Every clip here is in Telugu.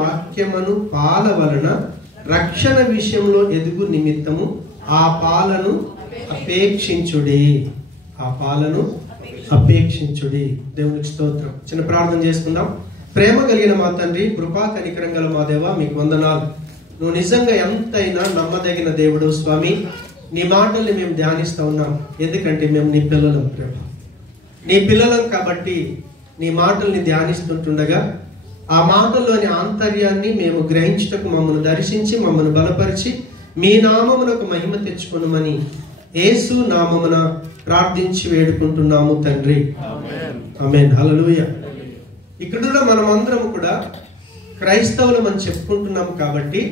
వాక్యమును పాల వలన రక్షణ విషయంలో ఎదుగు నిమిత్తము ఆ పాలను అపేక్షించుడి. ఆ పాలను అపేక్షించుడి. దేవునికి స్తోత్రం. చిన్న ప్రార్థన చేసుకుందాం. ప్రేమ కలిగిన మా తండ్రి, కృపా కనికరం గల మా దేవ, మీకు వందనాలు. నువ్వు నిజంగా ఎంతైనా నమ్మదగిన దేవుడు స్వామి. నీ మాటల్ని మేము ధ్యానిస్తూ ఉన్నాం, ఎందుకంటే మేము నీ పిల్లలం ప్రభు. నీ పిల్లలం కాబట్టి నీ మాటల్ని ధ్యానిస్తుంటుండగా ఆ మాటల్లోని ఆంతర్యాన్ని మేము గ్రహించుటకు మమ్మల్ని దర్శించి మమ్మల్ని బలపరిచి మీ నామమునకు మహిమ తెచ్చుకొనుమని యేసు నామమున ప్రార్థించి వేడుకుంటున్నాము తండ్రి. ఆమేన్. హల్లెలూయా. ఇక్కడ మనమందరం కూడా క్రైస్తవులం అని చెప్పుకుంటున్నాం కాబట్టి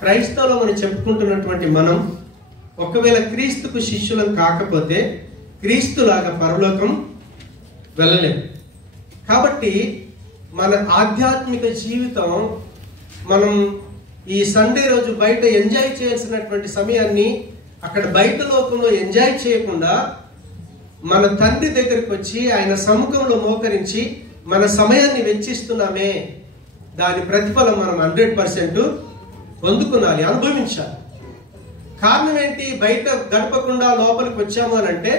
క్రైస్తవులం అని చెప్పుకుంటున్నటువంటి మనం ఒకవేళ క్రీస్తుకు శిష్యులం కాకపోతే క్రీస్తులాగా పరలోకం వెళ్ళలేము. కాబట్టి మన ఆధ్యాత్మిక జీవితం మనం ఈ సండే రోజు బయట ఎంజాయ్ చేయాల్సినటువంటి సమయాన్ని అక్కడ బయట లోకంలో ఎంజాయ్ చేయకుండా మన తండ్రి దగ్గరికి వచ్చి ఆయన సముఖంలో మోకరించి మన సమయాన్ని వెచ్చిస్తున్నామే, దాని ప్రతిఫలం మనం 100% పొందుకునాలి, అనుభవించాలి. కారణం ఏంటి? బయట గడపకుండా లోపలికి వచ్చాము అని అంటే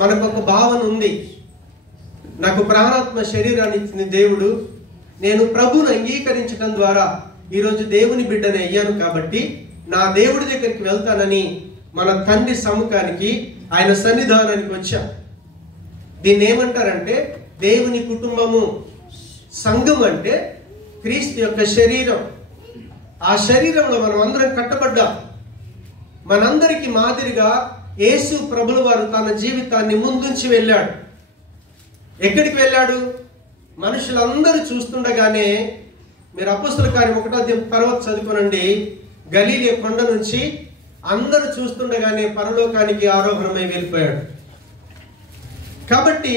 మనకు ఒక భావన ఉంది, నాకు ప్రాణాత్మ శరీరాన్ని ఇచ్చిన దేవుడు, నేను ప్రభువును అంగీకరించడం ద్వారా ఈరోజు దేవుని బిడ్డని అయ్యాను కాబట్టి నా దేవుడి దగ్గరికి వెళ్తానని మన తండ్రి సముఖానికి ఆయన సన్నిధానానికి వచ్చాం. దీన్ని ఏమంటారంటే దేవుని కుటుంబము. సంఘం అంటే క్రీస్తు యొక్క శరీరం. ఆ శరీరంలో మనం అందరం కట్టబడ్డాం. మనందరికి మాదిరిగా యేసు ప్రభుల వారు తన జీవితాన్ని ముందుంచి వెళ్ళాడు. ఎక్కడికి వెళ్ళాడు? మనుషులందరూ చూస్తుండగానే, మీరు అపోస్తల కార్యం 1వ అధ్యాయం తర్వాత చదువుకోనండి, గలీలే కొండ నుంచి అందరూ చూస్తుండగానే పరలోకానికి ఆరోహణమై వెళ్ళిపోయాడు. కాబట్టి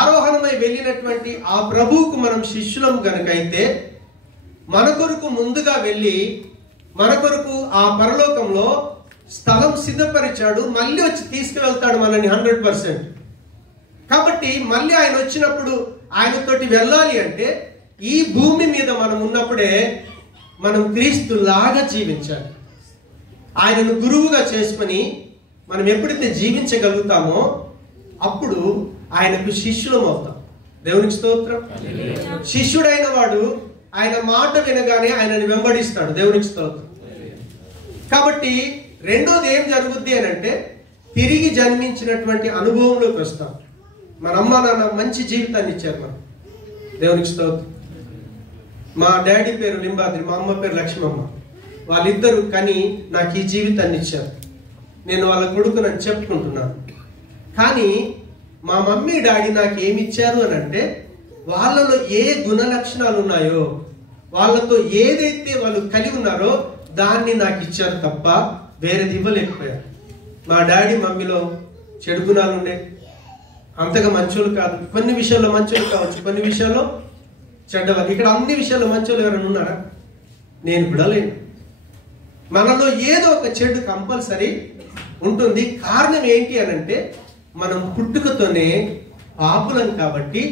ఆరోహణమై వెళ్ళినటువంటి ఆ ప్రభువుకు మనం శిష్యులం గనుకైతే మన కొరకు ముందుగా వెళ్ళి మన కొరకు ఆ పరలోకంలో స్థలం సిద్ధపరిచాడు. మళ్ళీ వచ్చి తీసుకువెళ్తాడు మనల్ని 100%. కాబట్టి మళ్ళీ ఆయన వచ్చినప్పుడు ఆయనతోటి వెళ్ళాలి అంటే ఈ భూమి మీద మనం ఉన్నప్పుడే మనం క్రీస్తులాగా జీవించాలి. ఆయనను గురువుగా చేసుకొని మనం ఎప్పుడైతే జీవించగలుగుతామో అప్పుడు ఆయనకు శిష్యులం అవుతాం. దేవునికి స్తోత్రం. శిష్యుడైన వాడు ఆయన మాట వినగానే ఆయనని వెంబడిస్తాడు. దేవునికి స్తోత్రం. కాబట్టి రెండోది ఏం జరుగుద్ది అని అంటే తిరిగి జన్మించినటువంటి అనుభవంలోకి వస్తాం. మన అమ్మ నాన్న మంచి జీవితాన్ని ఇచ్చారు మనం. దేవునికి స్తోత్రం. మా డాడీ పేరు లింబాద్రి, మా అమ్మ పేరు లక్ష్మమ్మ. వాళ్ళిద్దరూ కానీ నాకు ఈ జీవితాన్ని ఇచ్చారు. నేను వాళ్ళ కొడుకునని చెప్పుకుంటున్నాను. కానీ మా మమ్మీ డాడీ నాకు ఏమి ఇచ్చారు అని అంటే వాళ్ళలో ఏ గుణ లక్షణాలు ఉన్నాయో, వాళ్ళతో ఏదైతే వాళ్ళు కలిగి ఉన్నారో దాన్ని నాకు ఇచ్చారు తప్ప వేరేది ఇవ్వలేకపోయారు. మా డాడీ మమ్మీలో చెడు గుణాలు ఉండే, అంతగా మంచోళ్ళు కాదు. కొన్ని విషయాల్లో మంచోళ్ళు కావచ్చు, కొన్ని విషయాల్లో చెడ్డవాళ్ళు. ఇక్కడ అన్ని విషయాల్లో మంచోళ్ళు ఎవరైనా ఉన్నారా? నేను కూడా లేను. మనలో ఏదో ఒక చెడు కంపల్సరీ ఉంటుంది. కారణం ఏంటి అని అంటే మనం పుట్టుకతోనే పాపులం కాబట్టి.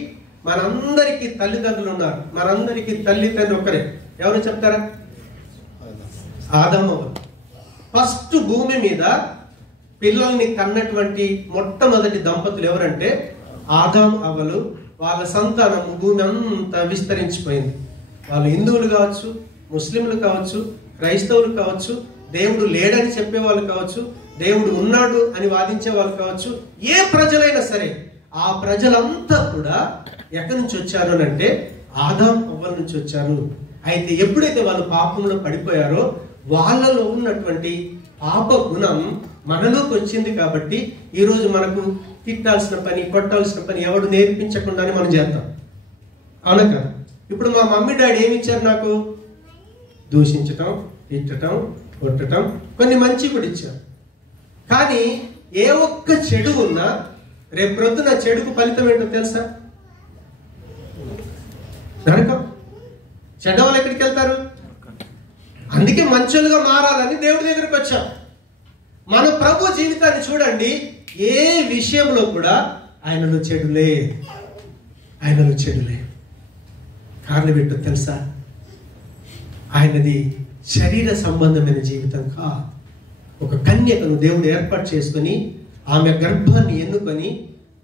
మనందరికీ తల్లిదండ్రులు ఉన్నారు, మనందరికీ తల్లిదండ్రులు ఒకరే. ఎవరు చెప్తారా? ఆదాము అవ్వలు. ఫస్ట్ భూమి మీద పిల్లల్ని కన్నటువంటి మొట్టమొదటి దంపతులు ఎవరంటే ఆదాము అవ్వలు. వాళ్ళ సంతానం భూమి అంతా విస్తరించిపోయింది. వాళ్ళు హిందువులు కావచ్చు, ముస్లింలు కావచ్చు, క్రైస్తవులు కావచ్చు, దేవుడు లేడని చెప్పేవాళ్ళు కావచ్చు, దేవుడు ఉన్నాడు అని వాదించే వాళ్ళు కావచ్చు, ఏ ప్రజలైనా సరే ఆ ప్రజలంతా కూడా ఎక్కడి నుంచి వచ్చారు అని అంటే ఆదాము అవ్వల నుంచి వచ్చారు. అయితే ఎప్పుడైతే వాళ్ళు పాపంలో పడిపోయారో వాళ్ళలో ఉన్నటువంటి పాప గుణం మనలోకి వచ్చింది. కాబట్టి ఈరోజు మనకు తిట్టాల్సిన పని, కొట్టాల్సిన పని ఎవడు నేర్పించకుండానే మనం చేస్తాం. అవునా కదా? ఇప్పుడు మా మమ్మీ డాడీ ఏమి ఇచ్చారు నాకు? దూషించటం, తిట్టడం, కొట్టడం, కొన్ని మంచి కూడా ఇచ్చారు. కానీ ఏ ఒక్క చెడు ఉన్నా రేపు ప్రొద్దున చెడుకు ఫలితం ఏంటో తెలుసా? నరకం. చెడ్డ వాళ్ళు ఎక్కడికి వెళ్తారు? అందుకే మంచులుగా మారాలని దేవుడి దగ్గరికి వచ్చాం. మన ప్రభు జీవితాన్ని చూడండి, ఏ విషయంలో కూడా ఆయనలో చెడులే. కారణం ఏంటో తెలుసా? ఆయనది శరీర సంబంధమైన జీవితం కాదు. ఒక కన్యకను దేవుడు ఏర్పాటు చేసుకొని ఆమె గర్భాన్ని ఎన్నుకొని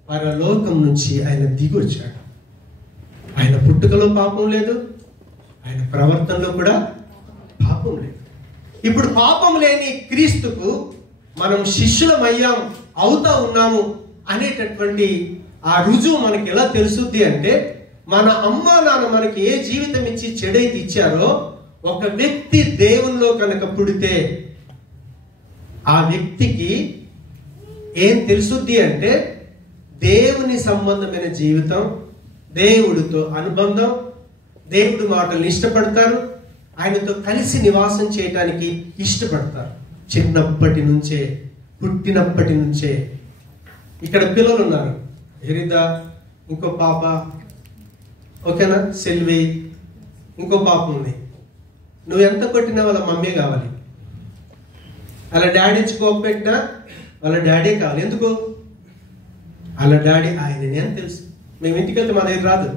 పరలోకం నుంచి ఆయన దిగి వచ్చాడు. ఆయన పుట్టుకలో పాపం లేదు, ఆయన ప్రవర్తనలో కూడా పాపం లేదు. ఇప్పుడు పాపం లేని క్రీస్తుకు మనం శిష్యులమయ్యాం, అవుతా ఉన్నాము అనేటటువంటి ఆ రుజువు మనకి ఎలా తెలుసుద్ది అంటే, మన అమ్మా నాన్న మనకి ఏ జీవితం ఇచ్చి చెడైతే ఇచ్చారో, ఒక వ్యక్తి దేవునిలో కనుక పుడితే ఆ వ్యక్తికి ఏం తెలుసుద్ది అంటే, దేవుని సంబంధమైన జీవితం, దేవుడితో అనుబంధం, దేవుడి మాటలు ఇష్టపడతారు, ఆయనతో కలిసి నివాసం చేయడానికి ఇష్టపడతారు. చిన్నప్పటి నుంచే, పుట్టినప్పటి నుంచే. ఇక్కడ పిల్లలు ఉన్నారు, హెరిద, ఇంకో పాప, ఓకేనా, సెల్వి, ఇంకో పాప ఉంది. నువ్వు ఎంత కొట్టినా వాళ్ళ మమ్మీ కావాలి, వాళ్ళ డాడీ ఇచ్చి కోపెట్టినా వాళ్ళ డాడీ కావాలి. ఎందుకు? వాళ్ళ డాడీ ఆయననే అని తెలుసు. మేము ఇంటికి వెళ్తే మా దగ్గర రాదు,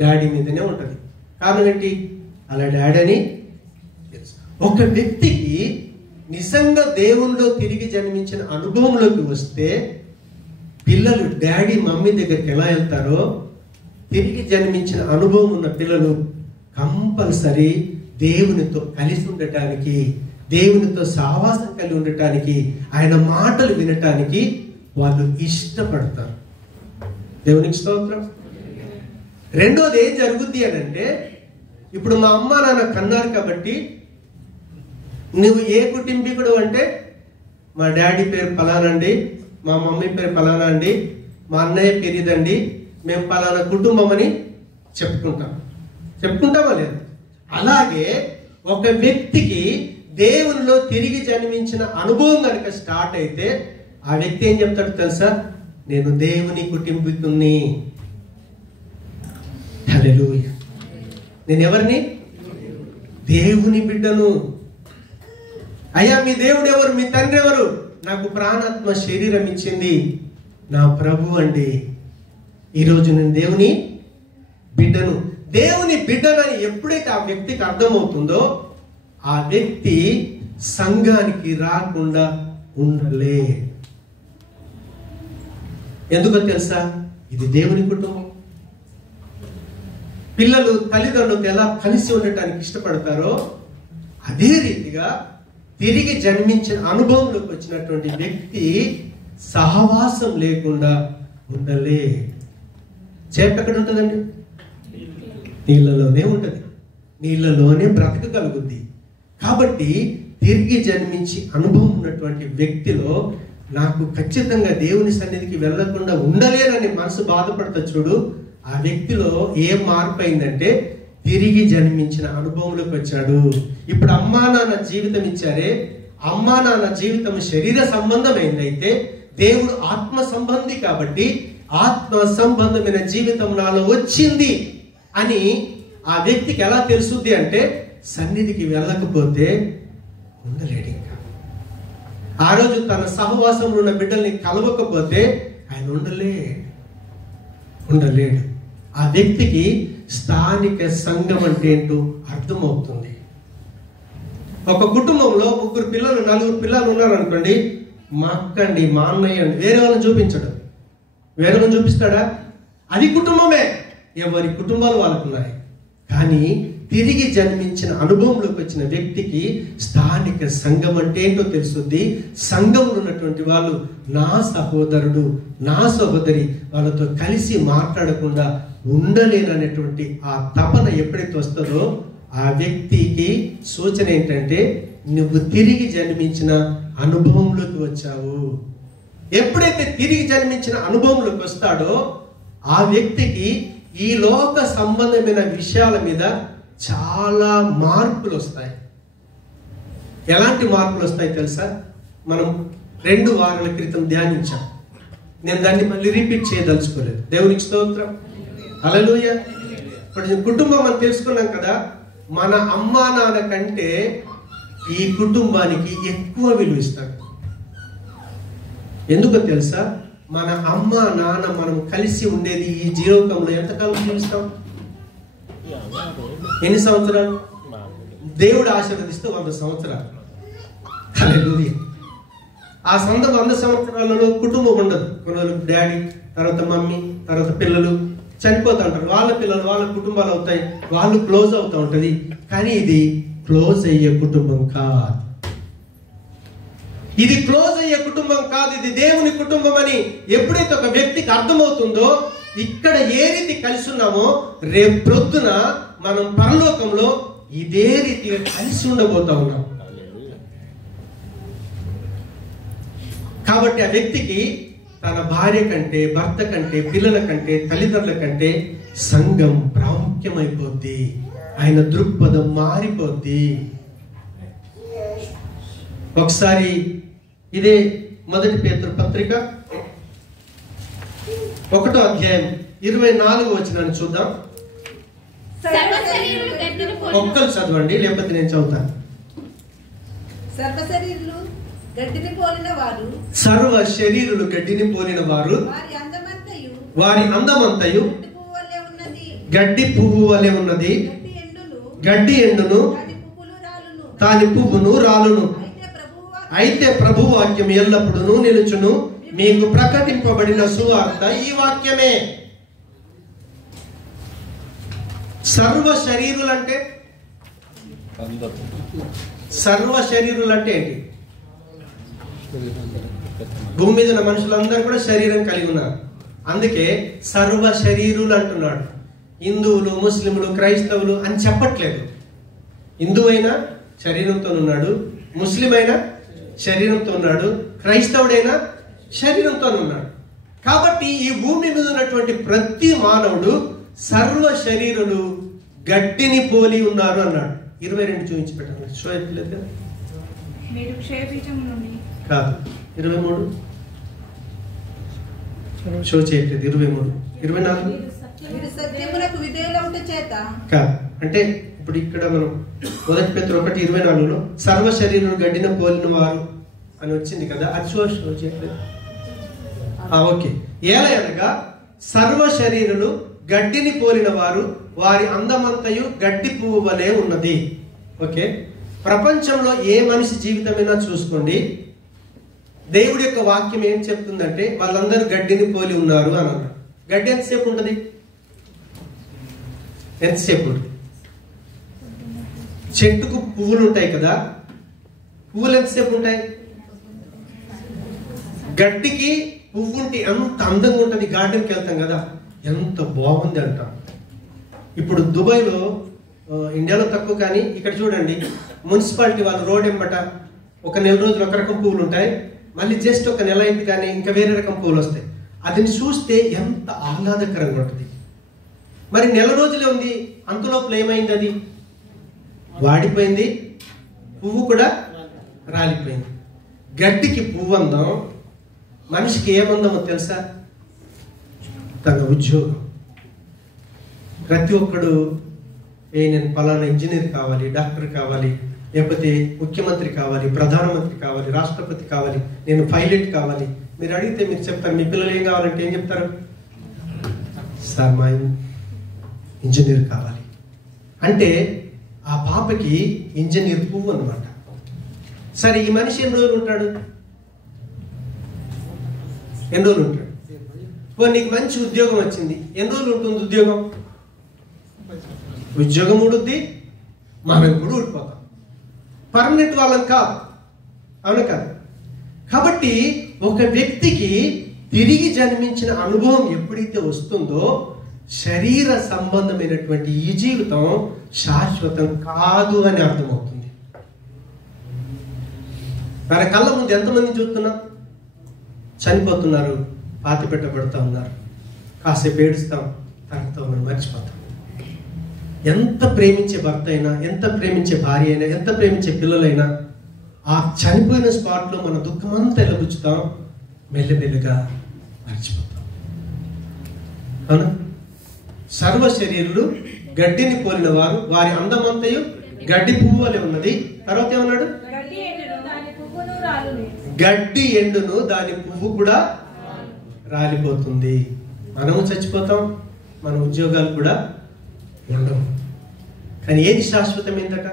డాడీ మీదనే ఉంటుంది. కారణం ఏంటి? వాళ్ళ డాడీ అని తెలుసు. ఒక వ్యక్తికి నిజంగా దేవునిలో తిరిగి జన్మించిన అనుభవంలోకి వస్తే, పిల్లలు డాడీ మమ్మీ దగ్గరికి ఎలా వెళ్తారో, తిరిగి జన్మించిన అనుభవం ఉన్న పిల్లలు కంపల్సరీ దేవునితో కలిసి ఉండటానికి, దేవునితో సహవాసం కలిగి ఉండటానికి, ఆయన మాటలు వినటానికి వాళ్ళు ఇష్టపడతారు. దేవునికి స్తోత్రం. రెండోది ఏం జరుగుద్ది అని అంటే, ఇప్పుడు మా అమ్మ నాన్న కన్నారు కాబట్టి నువ్వు ఏ కుటుంబీకుడు అంటే, మా డాడీ పేరు పలానండి, మా మమ్మీ పేరు పలానా అండి, మా అన్నయ్య పేరు ఇదండి, మేము పలానా కుటుంబం అని చెప్పుకుంటామా లేదు? అలాగే ఒక వ్యక్తికి దేవునిలో తిరిగి జన్మించిన అనుభవం కనుక స్టార్ట్ అయితే, ఆ వ్యక్తి ఏం చెప్తాడు తెలుసా? నేను దేవుని కుటుంబీకుణ్ణి. హల్లెలూయా. నేను ఎవరిని? దేవుని బిడ్డను. అయ్యా మీ దేవుడు ఎవరు? మీ తండ్రి ఎవరు? నాకు ప్రాణాత్మ శరీరం ఇచ్చింది నా ప్రభు అండి. ఈరోజు నేను దేవుని బిడ్డను. దేవుని బిడ్డనని ఎప్పుడైతే ఆ వ్యక్తికి అర్థమవుతుందో, ఆ వ్యక్తి సంఘానికి రాకుండా ఉండలే. ఎందుకో తెలుసా? ఇది దేవుని కుటుంబం. పిల్లలు తల్లిదండ్రులతో ఎలా కలిసి ఉండటానికి ఇష్టపడతారో, అదే రీతిగా తిరిగి జన్మించిన అనుభవంలోకి వచ్చినటువంటి వ్యక్తి సహవాసం లేకుండా ఉండలే. చేప ఎక్కడ ఉంటుందండి? నీళ్ళలోనే ఉంటుంది, నీళ్ళలోనే బ్రతకగలుగుద్ది. కాబట్టి తిరిగి జన్మించి అనుభవం ఉన్నటువంటి వ్యక్తిలో, నాకు ఖచ్చితంగా దేవుని సన్నిధికి వెళ్లకుండా ఉండలేనని మనసు బాధపడతా చూడు, ఆ వ్యక్తిలో ఏం మార్పు అయిందంటే, తిరిగి జన్మించిన అనుభవంలోకి వచ్చాడు. ఇప్పుడు అమ్మా నాన్న జీవితం ఇచ్చారే, అమ్మా నాన్న జీవితం శరీర సంబంధమైందైతే, దేవుడు ఆత్మ సంబంధి కాబట్టి ఆత్మ సంబంధమైన జీవితం నాలో వచ్చింది అని ఆ వ్యక్తికి ఎలా తెలుసుద్ది అంటే, సన్నిధికి వెళ్ళకపోతే ఉండలేడు. ఇంకా ఆ రోజు తన సహవాసంలో ఉన్న బిడ్డల్ని కలవకపోతే ఆయన ఉండలేడు. ఆ వ్యక్తికి స్థానిక సంఘం అంటే ఏంటో అర్థమవుతుంది. ఒక కుటుంబంలో 3 పిల్లలు 4 పిల్లలు ఉన్నారు అనుకోండి, మా అక్క అండి, మా అన్నయ్య అండి, వేరే వాళ్ళని చూపించడు. వేరే వాళ్ళని చూపిస్తాడా? అది కుటుంబమే, ఎవరి కుటుంబాలు వాళ్ళకున్నాయి. కానీ తిరిగి జన్మించిన అనుభవంలోకి వచ్చిన వ్యక్తికి స్థానిక సంఘం అంటే ఏంటో తెలుస్తుంది. సంఘంలో ఉన్నటువంటి వాళ్ళు నా సహోదరుడు, నా సహోదరి, వాళ్ళతో కలిసి మాట్లాడకుండా ఉండలేననేటువంటి ఆ తపన ఎప్పుడైతే వస్తుందో, ఆ వ్యక్తికి సూచన ఏంటంటే, నువ్వు తిరిగి జన్మించిన అనుభవంలోకి వచ్చావు. ఎప్పుడైతే తిరిగి జన్మించిన అనుభవంలోకి వస్తాడో, ఆ వ్యక్తికి ఈ లోక సంబంధమైన విషయాల మీద చాలా మార్పులు వస్తాయి. ఎలాంటి మార్పులు వస్తాయి తెలుసా? మనం 2 వారాల క్రితం ధ్యానించాం. నేను దాన్ని మళ్ళీ రిపీట్ చేయదలుచుకోలేదు. దేవునికి స్తోత్రం. హల్లెలూయా. ఇప్పుడు కుటుంబం అని తెలుసుకున్నాం కదా. మన అమ్మా నాన్న కంటే ఈ కుటుంబానికి ఎక్కువ విలువ ఇస్తాడు. ఎందుకో తెలుసా? మన అమ్మ నాన్న మనం కలిసి ఉండేది ఈ జీవితంలో ఎంతకాలం జీవిస్తాం? ఎన్ని సంవత్సరాలు? దేవుడు ఆశీర్వదిస్తే 100 సంవత్సరాలు. హల్లెలూయా. ఆ 100 సంవత్సరాలలో కుటుంబం ఉండదు. కొన్ని డాడీ, తర్వాత మమ్మీ, తర్వాత పిల్లలు చనిపోతూ ఉంటారు. వాళ్ళ పిల్లలు వాళ్ళ కుటుంబాలు అవుతాయి, వాళ్ళు క్లోజ్ అవుతూ ఉంటది. కానీ ఇది క్లోజ్ అయ్యే కుటుంబం కాదు. ఇది క్లోజ్ అయ్యే కుటుంబం కాదు. ఇది దేవుని కుటుంబం అని ఎప్పుడైతే ఒక వ్యక్తికి అర్థమవుతుందో, ఇక్కడ ఏ రీతి కలిసి ఉన్నామో రేపు ప్రొద్దున మనం పరలోకంలో ఇదే రీతిగా కలిసి ఉండబోతా ఉన్నాం. కాబట్టి ఆ వ్యక్తికి తన భార్య కంటే, భర్త కంటే, పిల్లల కంటే, తల్లిదండ్రుల కంటే సంఘం ప్రాముఖ్యమైపోద్ది. ఆయన దృక్పథం మారిపోద్ది. ఒకసారి ఇదే 1 పేతురు పత్రిక 1వ అధ్యాయం 24వ వచనాన్ని చూద్దాం. ఒక్కరు చదవండి, లేకపోతే నేను చదువుతాను. సర్వ శరీరులు గడ్డిని పోలిన వారు వారి అందమంతయు గడ్డి పువ్వు వలె ఉన్నది. గడ్డి ఎండును, దాని పువ్వును రాలును. అయితే ప్రభు వాక్యం ఎల్లప్పుడూ నిలుచును. మీకు ప్రకటింపబడిన సువార్త ఈ వాక్యమే. సర్వ శరీరులు అంటే ఏంటి? భూమి మీద ఉన్న మనుషులందరూ కూడా శరీరం కలిగి ఉన్నారు. అందుకే సర్వ శరీరులు అంటున్నాడు. హిందువులు, ముస్లింలు, క్రైస్తవులు అని చెప్పట్లేదు. హిందువైనా శరీరంతో ఉన్నాడు, ముస్లిం అయినా శరీరంతో ఉన్నాడు, క్రైస్తవుడైనా శరీరంతో ఉన్నాడు. కాబట్టి ఈ భూమి మీద ఉన్నటువంటి ప్రతి మానవుడు సర్వ శరీరులు గడ్డిని పోలి ఉన్నారు అన్నాడు. 22 చూపించి పెట్టండి. షో ఎట్లేదు కదా, కాదు 23 షో చేయట్లేదు. 23, 24 కాదు. అంటే ఇప్పుడు ఇక్కడ మనం 1 పేతురు 1:24లో సర్వ శరీరం గడ్డిన పోలిన వారు అని వచ్చింది కదా, అది షో చేయట్లేదు. ఓకే. ఏలయనగా సర్వ శరీరులు గడ్డిని పోలిన వారు వారి అందమంతయు గడ్డి పువ్వు వలె ఉన్నది. ఓకే. ప్రపంచంలో ఏ మనిషి జీవితమైనా చూసుకోండి, దేవుడి యొక్క వాక్యం ఏం చెప్తుందంటే వాళ్ళందరూ గడ్డిని పోలి ఉన్నారు అని అన్నారు. గడ్డి ఎంతసేపు ఉంటుంది? ఎంతసేపు ఉంటుంది? చెట్టుకు పువ్వులు ఉంటాయి కదా, పువ్వులు ఎంతసేపు ఉంటాయి? గడ్డికి పువ్వు ఉంటే ఎంత అందంగా ఉంటుంది. గార్డెన్కి వెళ్తాం కదా, ఎంత బాగుంది అంటాం. ఇప్పుడు దుబాయ్లో, ఇండియాలో తక్కువ కానీ ఇక్కడ చూడండి, మున్సిపాలిటీ వాళ్ళు రోడ్ ఎంబట ఒక నెల రోజులు ఒక రకం పువ్వులు ఉంటాయి, మళ్ళీ జస్ట్ ఒక నెల అయింది కానీ ఇంకా వేరే రకం పువ్వులు వస్తాయి. అది చూస్తే ఎంత ఆహ్లాదకరంగా ఉంటుంది. మరి నెల రోజులే ఉంది, అంతలోపల ఏమైంది? అది వాడిపోయింది, పువ్వు కూడా రాలిపోయింది. గడ్డికి పువ్వు అందం, మనిషికి ఏమందమో తెలుసా? తన ఉద్యోగం. ప్రతి ఒక్కడు నేను పలానా ఇంజనీర్ కావాలి, డాక్టర్ కావాలి, లేకపోతే ముఖ్యమంత్రి కావాలి, ప్రధానమంత్రి కావాలి, రాష్ట్రపతి కావాలి, నేను పైలట్ కావాలి. మీరు అడిగితే మీరు చెప్తారు, మీ పిల్లలు ఏం కావాలంటే ఏం చెప్తారు? సార్ మా ఇంజనీర్ కావాలి అంటే ఆ పాపకి ఇంజనీర్ పువ్వు అన్నమాట. సరే, ఈ మనిషి ఎన్ని రోజులు ఉంటాడు? ఎన్ని రోజులు ఉంటాడు? నీకు మంచి ఉద్యోగం వచ్చింది, ఎన్ని రోజులు ఉంటుంది ఉద్యోగం? ఉద్యోగం ఊడుద్ది, మనం కూడా ఊడిపోతాం. పర్మనెంట్ వాళ్ళం కాదు, అవును కాదు. కాబట్టి ఒక వ్యక్తికి తిరిగి జన్మించిన అనుభవం ఎప్పుడైతే వస్తుందో, శరీర సంబంధమైనటువంటి ఈ జీవితం శాశ్వతం కాదు అని అర్థమవుతుంది. మన కళ్ళ ముందు ఎంతమంది చూస్తున్నాం? చనిపోతున్నారు, పాతి పెట్టబడుతూ ఉన్నారు, కాసేపు ఏడుస్తాం, తర్వాత ఉన్నారు, మర్చిపోతాం. ఎంత ప్రేమించే భర్త అయినా, ఎంత ప్రేమించే భార్య అయినా, ఎంత ప్రేమించే పిల్లలైనా ఆ చనిపోయిన స్పాట్లో మన దుఃఖం అంతా ఎలబుచ్చుతాం, మెల్లమెల్లగా మర్చిపోతాం. అవునా? సర్వ శరీరులు గడ్డిని పోలిన వారు వారి అందమంతయు గడ్డి పువ్వు వలె ఉన్నది. తర్వాత ఏమన్నాడు? గడ్డి ఎండును, దాని పువ్వు కూడా రాలిపోతుంది. మనము చచ్చిపోతాం, మన ఉద్యోగాలు కూడా ఉండవు. కానీ ఏది శాశ్వతమైందట?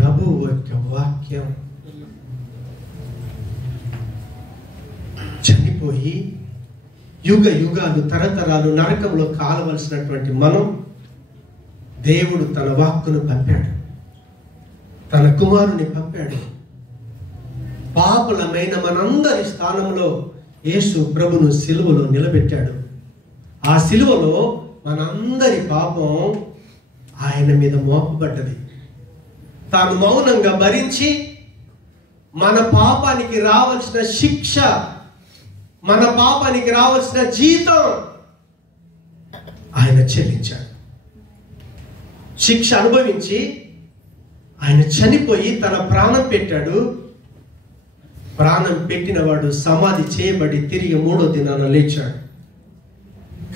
ప్రభు యొక్క వాక్యం. చనిపోయి యుగ యుగాలు తరతరాలు నరకంలో కాలవలసినటువంటి మనం, దేవుడు తన వాక్కును పంపాడు, తన కుమారుని పంపాడు. పాపులమైన మనందరి స్థానంలో యేసు ప్రభును సిలువలో నిలబెట్టాడు. ఆ సిలువలో మనందరి పాపం ఆయన మీద మోపబడ్డది. తాను మౌనంగా భరించి మన పాపానికి రావాల్సిన శిక్ష, మన పాపానికి రావాల్సిన జీతం ఆయన చెల్లించాడు. శిక్ష అనుభవించి ఆయన చనిపోయి తన ప్రాణం పెట్టాడు. ప్రాణం పెట్టినవాడు సమాధి చేయబడి తిరిగి 3వ దినాన లేచాడు.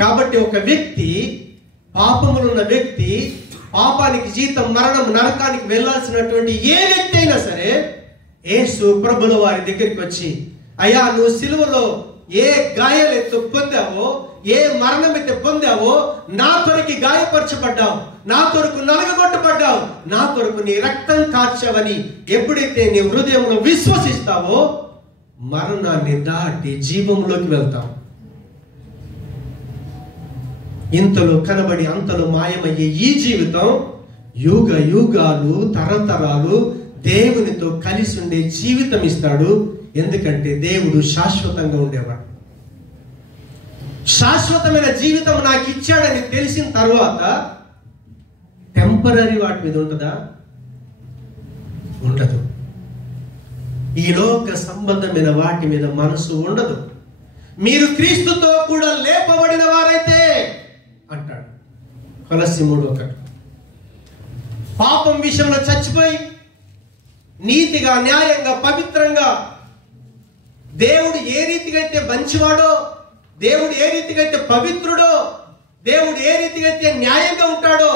కాబట్టి ఒక వ్యక్తి, పాపములున్న వ్యక్తి, పాపానికి జీతం మరణం, నరకానికి వెళ్ళాల్సినటువంటి ఏ వ్యక్తి అయినా సరే యేసు ప్రభుల వారి దగ్గరికి వచ్చి, అయ్యా నువ్వు సిలువలో ఏ గాయాలైతే పొందావో, ఏ మరణం అయితే పొందావో, నా కొరకు గాయపరచబడ్డావు, నా కొరకు నలగగొట్టబడ్డావు, నా కొరకు నీ రక్తం కార్చావని ఎప్పుడైతే నీ హృదయంలో విశ్వసిస్తావో మరణాన్ని దాటి జీవంలోకి వెళ్తావు. ఇంతలో కనబడి అంతలో మాయమయ్యే ఈ జీవితం యుగ యుగాలు తరతరాలు దేవునితో కలిసి ఉండే జీవితం ఇస్తాడు. ఎందుకంటే దేవుడు శాశ్వతంగా ఉండేవాడు. శాశ్వతమైన జీవితం నాకు ఇచ్చాడని తెలిసిన తర్వాత టెంపరీ వాటి మీద ఉంటుందా? ఉండదు. ఈ లోక సంబంధమైన వాటి మీద మనసు ఉండదు. మీరు క్రీస్తుతో కూడా లేపబడిన వారైతే అంటాడు కొలస్సీ 3:1. పాపం విషయంలో చచ్చిపోయి నీతిగా, న్యాయంగా, పవిత్రంగా దేవుడు ఏ రీతిగా అయితే మంచివాడో, దేవుడు ఏ రీతిగా అయితే పవిత్రుడో, దేవుడు ఏ రీతిగా అయితే న్యాయంగా ఉంటాడో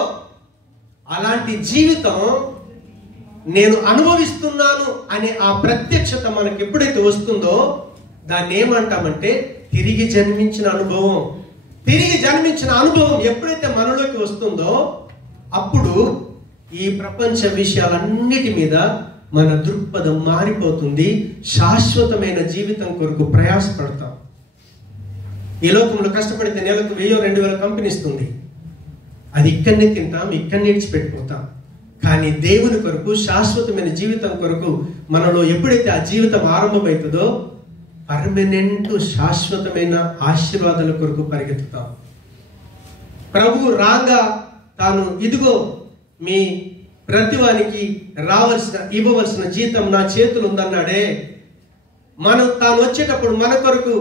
అలాంటి జీవితం నేను అనుభవిస్తున్నాను అనే ఆ ప్రత్యక్షత మనకు ఎప్పుడైతే వస్తుందో దాన్ని ఏమంటామంటే తిరిగి జన్మించిన అనుభవం. తిరిగి జన్మించిన అనుభవం ఎప్పుడైతే మనలోకి వస్తుందో అప్పుడు ఈ ప్రపంచ విషయాలన్నిటి మీద మన దృక్పథం మారిపోతుంది. శాశ్వతమైన జీవితం కొరకు ప్రయాసపడతాం. ఈ లోకంలో కష్టపడితే నెలకు 1000-2000 కంపెనీస్తుంది. అది ఇక్కడనే తింటాం, ఇక్కడనే ఇచ్చిపెట్టిపోతాం. కానీ దేవుని కొరకు, శాశ్వతమైన జీవితం కొరకు మనలో ఎప్పుడైతే ఆ జీవితం ఆరంభమవుతుందో పర్మనెంట్ శాశ్వతమైన ఆశీర్వాదాల కొరకు పరిగెత్తుతాం. ప్రభువు రాగా తాను ఇదిగో మీ ప్రతివానికి ఇవ్వవలసిన జీతం నా చేతులు ఉందన్నాడే, తాను వచ్చేటప్పుడు మన కొరకు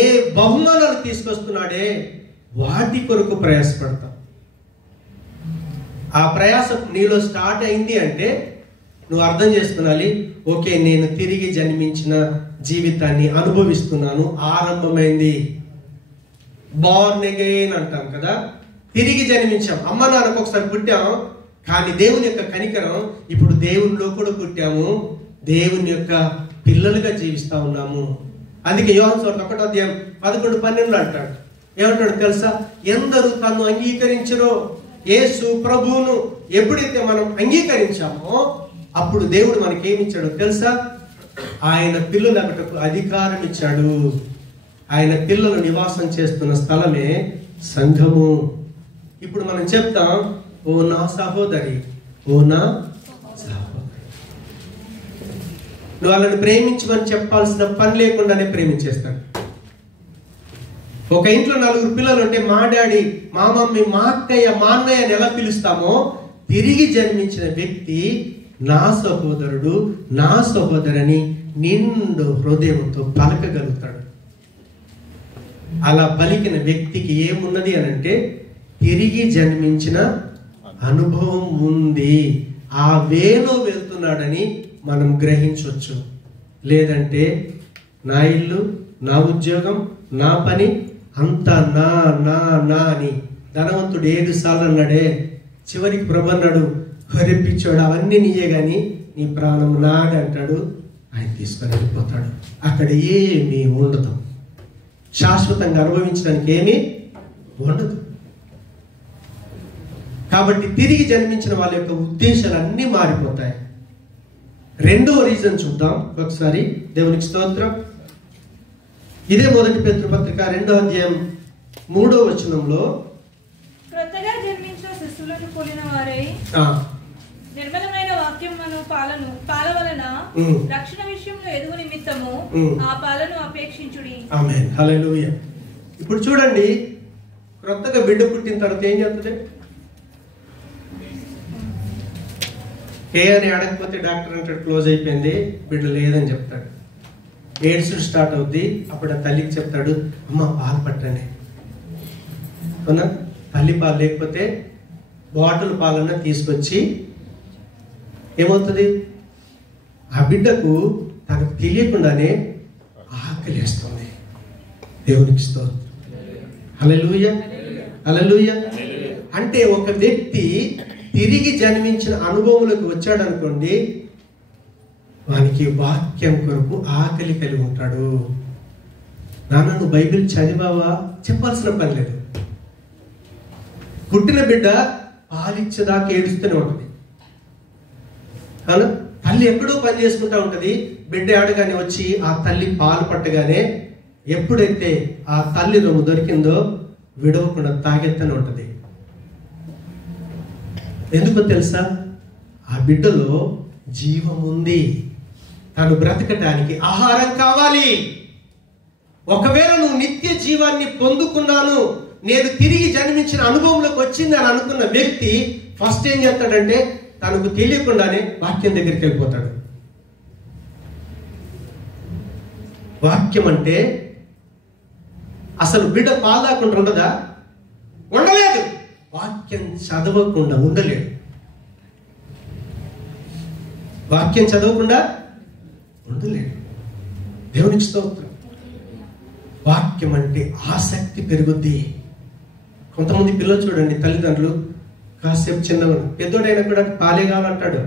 ఏ బహుమానాలు తీసుకొస్తున్నాడే వాటి కొరకు ప్రయాసపడతాం. ఆ ప్రయాసం నీలో స్టార్ట్ అయింది అంటే నువ్వు అర్థం చేసుకున్నాలి, ఓకే నేను తిరిగి జన్మించిన జీవితాన్ని అనుభవిస్తున్నాను, ఆరంభమైంది. బోర్న్ అగైన్ అంటాం కదా, తిరిగి జన్మించాం. అమ్మ నాన్నకు ఒకసారి పుట్టాం, కానీ దేవుని యొక్క కనికరం ఇప్పుడు దేవునిలో కూడా పుట్టాము, దేవుని యొక్క పిల్లలుగా జీవిస్తా ఉన్నాము. అందుకే యోహాను సువార్త 1:11-12 అంటాడు. ఏమంటాడు తెలుసా? ఎందరూ తను అంగీకరించరో, యేసు ప్రభువును ఎప్పుడైతే మనం అంగీకరించామో అప్పుడు దేవుడు మనకి ఏమి ఇచ్చాడో తెలుసా? ఆయన పిల్లలకు అధికారం ఇచ్చాడు. ఆయన పిల్లలు నివాసం చేస్తున్న స్థలమే సంఘము. ఇప్పుడు మనం చెప్తాం, ఓ నా సహోదరి, ఓ నా సహోదరి. నువ్వు వాళ్ళని ప్రేమించమని చెప్పాల్సిన పని లేకుండానే ప్రేమించేస్తాడు. ఒక ఇంట్లో 4 పిల్లలు ఉంటే మా డాడీ, మా మమ్మీ, మా అక్కయ్య, మా అన్నయ్య అని ఎలా పిలుస్తామో తిరిగి జన్మించిన వ్యక్తి నా సహోదరుడు, నా సహోదరని నిండు హృదయంతో పలకగలుగుతాడు. అలా పలికిన వ్యక్తికి ఏమున్నది అని అంటే తిరిగి జన్మించిన అనుభవం ఉంది. ఆ వేలో వెళ్తున్నాడని మనం గ్రహించవచ్చు. లేదంటే నా ఇల్లు, నా ఉద్యోగం, నా పని అంతా నా నా నా అని ధనవంతుడు 7 సార్లు అన్నాడే, చివరికి ప్రభు అన్నాడు, హరిపించాడు అవన్నీ నీయే గాని నీ ప్రాణం నాది అంటాడు. ఆయన తీసుకొని వెళ్ళిపోతాడు. అక్కడ ఏమీ ఉండదు. శాశ్వతంగా అనుభవించడానికి ఏమీ ఉండదు. కాబట్టి తిరిగి జన్మించిన వాళ్ళ యొక్క ఉద్దేశాలన్నీ మారిపోతాయి. రెండవ రీజన్ చూద్దాం ఒకసారి. దేవునికి స్తోత్రం. ఇదే 1 పేతురు పత్రిక 2వ అధ్యాయం 3వ వచనంలో, క్రొత్తగా జన్మించిన శిశువులను పోలిన వారై నిర్మలమైన వాక్యమును పాలవలన రక్షణ విషయంలో ఎదుగు నిమిత్తము ఆ పాలను అపేక్షించుడి. ఆమేన్. హల్లెలూయా. ఇప్పుడు చూడండి, క్రొత్తగా బిడ్డ పుట్టిన తర్వాత ఏం చేస్తుంది? ఏ అని అడగకపోతే డాక్టర్ అంటాడు క్లోజ్ అయిపోయింది, బిడ్డ లేదని చెప్తాడు. ఎయిడ్స్ స్టార్ట్ అవుద్ది. అప్పుడు ఆ తల్లికి చెప్తాడు, అమ్మ పాలు పట్టండి. అవునా? తల్లి పాలు లేకపోతే బాటిల్ పాలన్నా తీసుకొచ్చి ఏమవుతుంది? ఆ బిడ్డకు తనకు తెలియకుండానే ఆకలిస్తుంది. దేవునికి స్తోత్రం. హల్లెలూయా, హల్లెలూయా. అంటే ఒక వ్యక్తి తిరిగి జన్మించిన అనుభవంలోకి వచ్చాడు అనుకోండి, వానికి వాక్యం కొరకు ఆకలి కలిగి ఉంటాడు. నాన్న నువ్వు బైబిల్ చదివావా? చెప్పాల్సిన పని లేదు. పుట్టిన బిడ్డ పాలిచ్చేదాకా ఏడుస్తూనే ఉంటుంది. అవునా? తల్లి ఎక్కడో పని చేసుకుంటా ఉంటది. బిడ్డ ఆడగానే వచ్చి ఆ తల్లి పాలు పట్టగానే ఎప్పుడైతే ఆ తల్లి రొమ్ము దొరికిందో విడవకుండా తాగెత్తనే ఉంటది. ఎందుకో తెలుసా? ఆ బిడ్డలో జీవం ఉంది. తను బ్రతకటానికి ఆహారం కావాలి. ఒకవేళ నువ్వు నిత్య జీవాన్ని పొందుకున్నాను, నేను తిరిగి జన్మించిన అనుభవంలోకి వచ్చింది అని అనుకున్న వ్యక్తి ఫస్ట్ ఏం చేస్తాడంటే తనకు తెలియకుండానే వాక్యం దగ్గరికి వెళ్ళిపోతాడు. వాక్యం అంటే అసలు బిడ్డ పాలు తాకుండా ఉండదా? ఉండలేదు. వాక్యం చదవకుండా ఉండలేడు. వాక్యం చదవకుండా ఉండలేడు. దేవునికి స్తోత్రం. వాక్యం అంటే ఆసక్తి పెరుగుద్ది. కొంతమంది పిల్లలు చూడండి, తల్లిదండ్రులు కాసేపు చిన్నవాడు, పెద్దోడైనా కూడా పాలే కావాలంటాడు.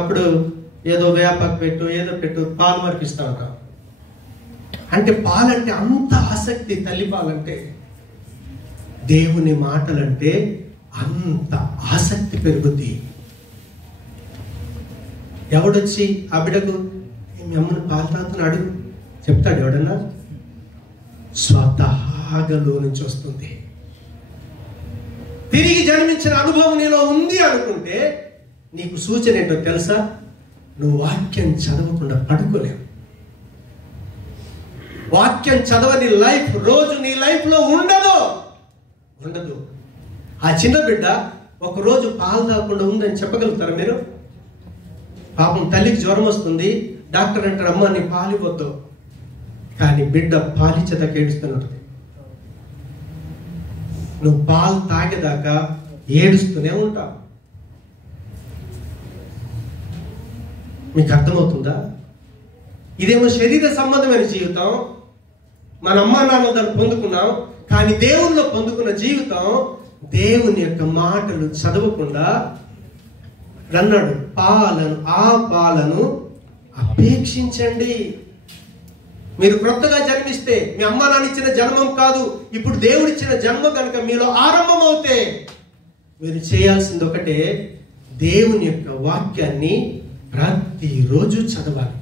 అప్పుడు ఏదో వేపాకు పెట్టు, ఏదో పెట్టు, పాలు మరిపిస్తా ఉంటాం. అంటే పాలంటే అంత ఆసక్తి. తల్లి పాలంటే, దేవుని మాటలంటే అంత ఆసక్తి పెరుగుద్ది. ఎవడొచ్చి ఆ బిడ్డకు మీ అమ్మని పాలు తాగుతున్నాడు చెప్తాడు ఎవడన్నా? స్వతహాగలో నుంచి వస్తుంది. తిరిగి జన్మించిన అనుభవం నీలో ఉంది అనుకుంటే నీకు సూచన ఏంటో తెలుసా? నువ్వు వాక్యం చదవకుండా పడుకోలేవు. వాక్యం చదవని లైఫ్ రోజు నీ లైఫ్ లో ఉండదు. ఆ చిన్న బిడ్డ ఒక రోజు పాలు తాగకుండా ఉందని చెప్పగలుగుతారా మీరు? పాపం తల్లికి జ్వరం వస్తుంది, డాక్టర్ అంటారు అమ్మ నీ పాలు ఇవ్వద్దు, కానీ బిడ్డ పాలిచ్చేదాకా ఏడుస్తున్నట్టు. నువ్వు పాలు తాగేదాకా ఏడుస్తూనే ఉంటావు. మీకు అర్థమవుతుందా? ఇదేమో శరీర సంబంధమైన జీవితం, మన అమ్మా నాన్న దాన్ని పొందుకున్నాం. కానీ దేవునిలో పొందుకున్న జీవితం దేవుని యొక్క మాటలు చదవకుండా అన్నాడు, ఆ పాలను అపేక్షించండి. మీరు క్రొత్తగా జన్మిస్తే మీ అమ్మా నాన్న ఇచ్చిన జన్మం కాదు, ఇప్పుడు దేవుడిచ్చిన జన్మ కనుక మీలో ఆరంభం అవుతే మీరు చేయాల్సింది ఒకటే, దేవుని యొక్క వాక్యాన్ని ప్రతిరోజు చదవాలి.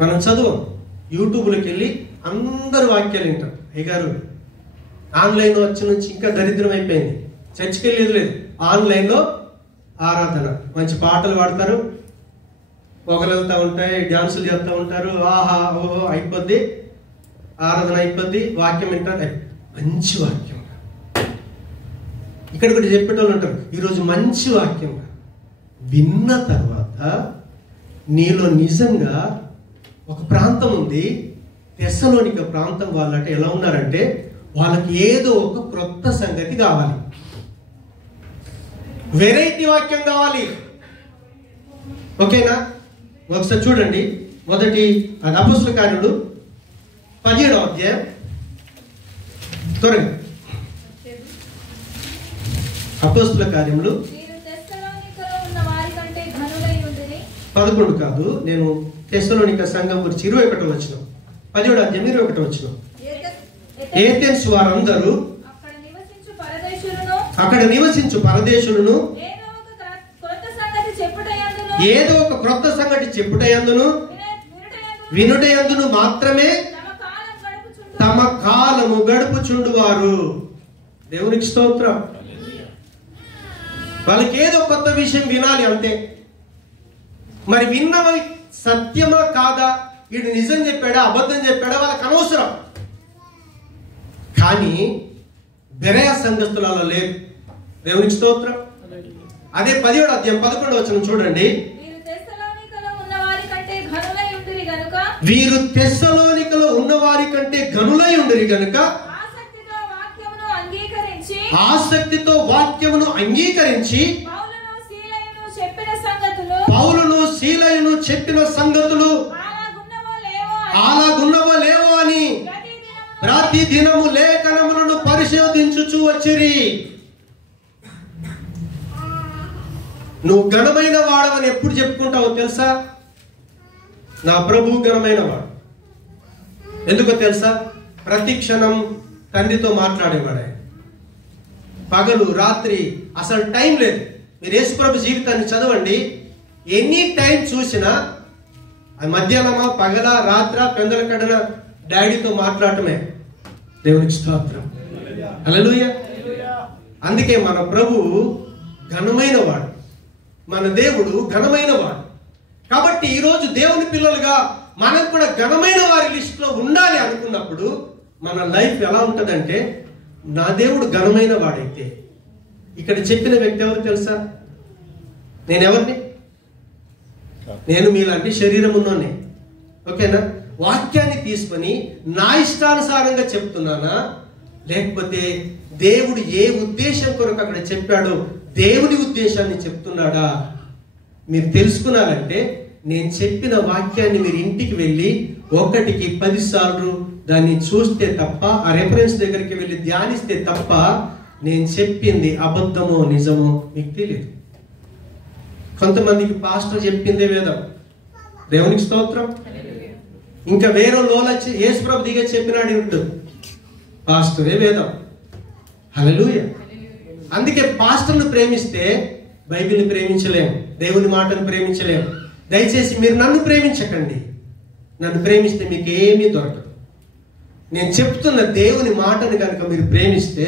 మనం చదువు యూట్యూబ్లోకి వెళ్ళి అందరు వాక్యాలు వింటారు. అయ్యగారు ఆన్లైన్ వచ్చి నుంచి ఇంకా దరిద్రం అయిపోయింది. చర్చికి వెళ్ళేది లేదు, ఆన్లైన్లో ఆరాధన. మంచి పాటలు పాడతారు, పొగలు వెళ్తూ ఉంటాయి, డ్యాన్సులు చేస్తూ ఉంటారు. ఆహా ఓహో అయిపోద్ది, ఆరాధన అయిపోద్ది, వాక్యం వింటారు. మంచి వాక్యం. ఇక్కడ కూడా చెప్పేటోళ్ళు ఉంటారు, ఈరోజు మంచి వాక్యం విన్న తర్వాత నీలో నిజంగా ఒక ప్రాంతం ఉంది. తెస్సలోనిక ప్రాంతం వాళ్ళంటే ఎలా ఉన్నారంటే వాళ్ళకి ఏదో ఒక క్రొత్త సంగతి కావాలి, వెరైటీ వాక్యం కావాలి. ఓకేనా? ఒకసారి చూడండి, మొదటి అపొస్తలుల కార్యములు 17వ అధ్యాయం. త్వరగా అపొస్తలుల కార్యములు 11 కాదు, నేను తెస్సలోనిక సంఘం గురించి 21వ వచనం, 17వ అధ్యాయం 21వ వచనం. ఏథెన్స్ వారందరూ అక్కడ నివసించు పరదేశులను ఏదో ఒక క్రొత్త సంగతి చెప్పుటయందును వినుటయందును మాత్రమే తమ కాలము గడుపుచుండువారు. దేవునికి స్తోత్రం. వాళ్ళకి ఏదో కొత్త విషయం వినాలి అంతే. మరి విన్నవి సత్యమా కాదా, వీడు నిజం చెప్పాడా అబద్ధం చెప్పాడా వాళ్ళకి అనవసరం. కానీ బెరయ సంఘస్థులలో లేదు. దేవునికి స్తోత్రం. అదే 17వ అధ్యాయం 11వ వచనం చూడండి. వీరు తెస్సలోనికలో ఉన్నవారి కంటే ఘనులై ఉండిరి గనుక ఆసక్తితో వాక్యమును అంగీకరించి పౌలును శీలయును చెప్పిన సంగతులు అలాగున్నవో లేవో అని ప్రతి దినము లేఖనములను పరిశోధించుచు వచ్చిరి. నువ్వు ఘనమైన వాడవని ఎప్పుడు చెప్పుకుంటావో తెలుసా? నా ప్రభు ఘనమైన వాడు. ఎందుకో తెలుసా? ప్రతి క్షణం తండ్రితో మాట్లాడేవాడే. పగలు రాత్రి అసలు టైం లేదు. మీరు యేసుప్రభు జీవితాన్ని చదవండి. ఎనీ టైం చూసినా అది మధ్యాహ్నమా పగల రాత్ర పెందల కడన డాడీతో మాట్లాడటమే. దేవునికి స్తోత్రం. హల్లెలూయా. అందుకే మన ప్రభువు ఘనమైన వాడు, మన దేవుడు ఘనమైన వాడు. కాబట్టి ఈరోజు దేవుని పిల్లలుగా మనం కూడా ఘనమైన వారి లిస్టులో ఉండాలి అనుకున్నప్పుడు మన లైఫ్ ఎలా ఉంటుందంటే, నా దేవుడు ఘనమైన వాడైతే, ఇక్కడ చెప్పిన వ్యక్తి ఎవరు తెలుసా? నేనెవరిని? నేను మీలాంటి శరీరం ఉన్నోనే. ఓకేనా? వాక్యాన్ని తీసుకొని నా ఇష్టానుసారంగా చెప్తున్నానా, లేకపోతే దేవుడు ఏ ఉద్దేశం కొరకు అక్కడ చెప్పాడో దేవుని ఉద్దేశాన్ని చెప్తున్నాడా మీరు తెలుసుకున్నారంటే, నేను చెప్పిన వాక్యాన్ని మీరు ఇంటికి వెళ్ళి 1కి 10 సార్లు దాన్ని చూస్తే తప్ప, ఆ రెఫరెన్స్ దగ్గరికి వెళ్ళి ధ్యానిస్తే తప్ప నేను చెప్పింది అబద్ధమో నిజమో మీకు తెలియదు. కొంతమందికి పాస్టర్ చెప్పిందే వేదం. దేవునికి స్తోత్రం. ఇంకా వేరే లోలొచ్చి యేసుప్రభు దిగా చెప్పినాడు ఇప్పుడు పాస్టరే వేదం. హల్లెలూయా. అందుకే పాస్టర్ను ప్రేమిస్తే బైబిల్ని ప్రేమించలేము, దేవుని మాటను ప్రేమించలేము. దయచేసి మీరు నన్ను ప్రేమించకండి. నన్ను ప్రేమిస్తే మీకు ఏమీ దొరకదు. నేను చెప్తున్న దేవుని మాటను కనుక మీరు ప్రేమిస్తే,